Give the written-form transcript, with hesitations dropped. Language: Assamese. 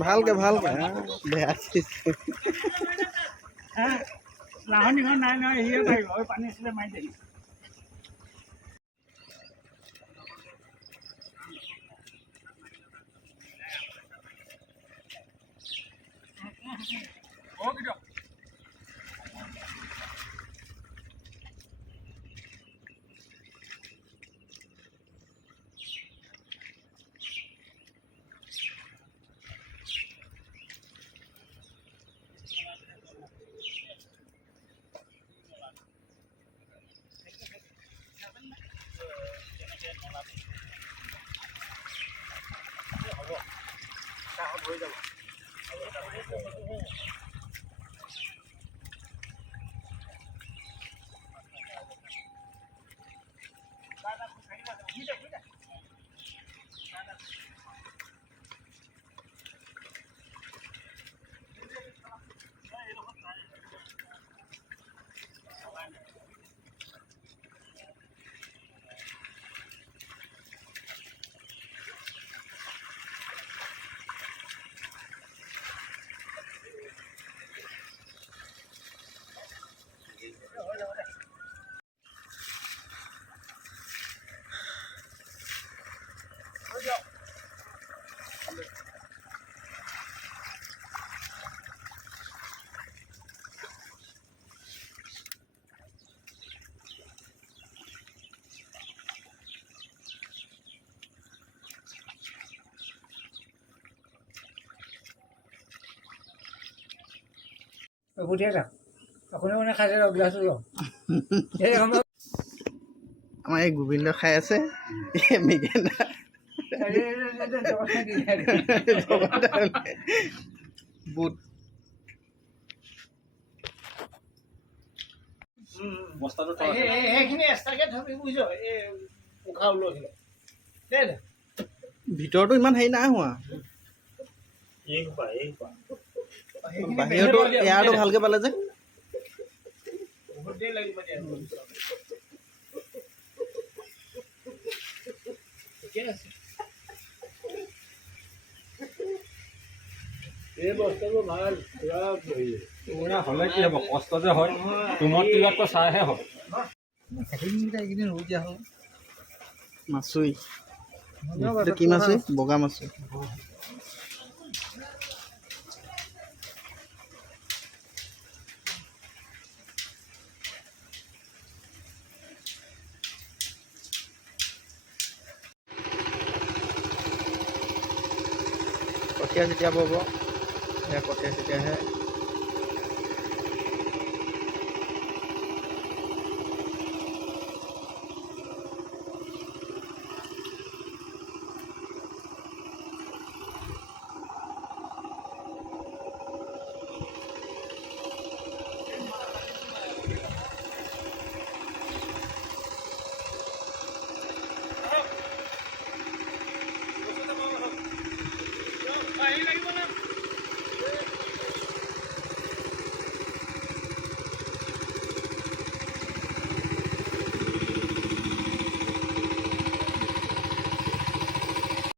ভালকে ভালকে বেয়া লাহনীখন নাই নহয় সিয়ে পাৰিব পানী আছিলে মাৰি দিম হৈ যাব উঠিয়ে থাক আপুনি মানে খাইছে গ্লাছটো ল আমাৰ এই গোবিন্দ খাই আছে মেঘেনা বুট সেইখিনি এক্সট্ৰাকে ধৰি বুজিছ এই উশাহ ওলোৱা দেই ভিতৰতো ইমান হেৰি নাই হোৱা বাহিৰতো এয়াৰটো ভালকে পালে যে এই বস্তুটো ভাল পুৰা হ'লে কি হ'ব কষ্ট যে হয় তোমাৰ তিলতকৈ চাইহে হ'ব এইকেইদিন ৰৈ দিয়া হ'ল মাছুই কি মাছুই বগা মাছুই কঠীয়া যেতিয়া বব কঠীয়া তেতিয়াহে